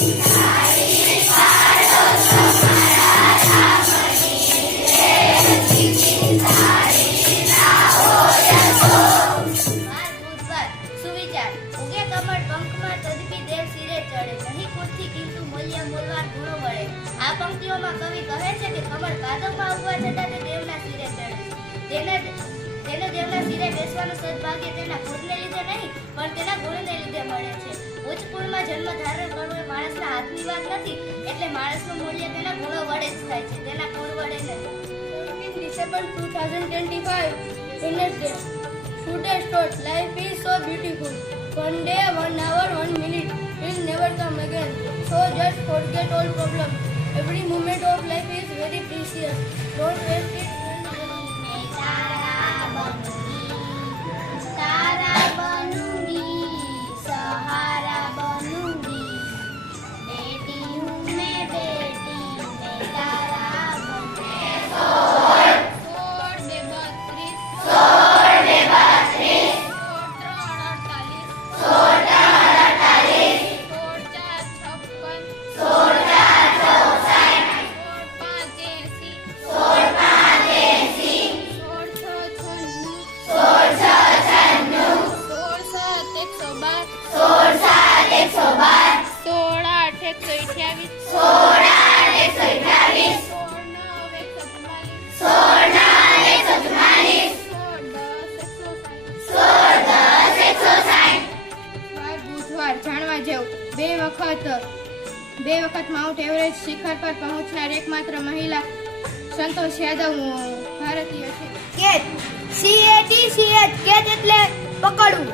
આ પંક્તિઓમાં કવિ કહે છે કે કમળ કાદવમાં ઉગવા છતાં તે દેવના શિરે ચડે. તેને દેવના શિરે બેસવાનું સદભાગ્ય તેના ખુદને લીધે નહીં પણ તેના ગુણને લીધે મળે છે. ઉચ્ચ કુળમાં જન્મ ધારણ કરવો એ માણસના હાથની વાત નથી, એટલે માણસનું મૂલ્ય તેના ગુણો વડે જ થાય છે, તેના કુળ વડે નહીં. In December 2025, Wednesday, students thought life is so beautiful. One day, 1 hour, 1 minute will never come again. So just forget all problems. Every moment of life is very precious. Don't waste it. तारा बनूंगी, सहारा बनूंगी, बेटी हूँ मैं, बेटी मैं तारा बनूंगी. 16 2 32 જાણવા જેવું. બે વખત mount Everest શિખર પર પહોંચનાર એકમાત્ર મહિલા સંતોષ યાદવ ભારતીય છે. કેટ, CAT, કેટ એટલે પકડવું.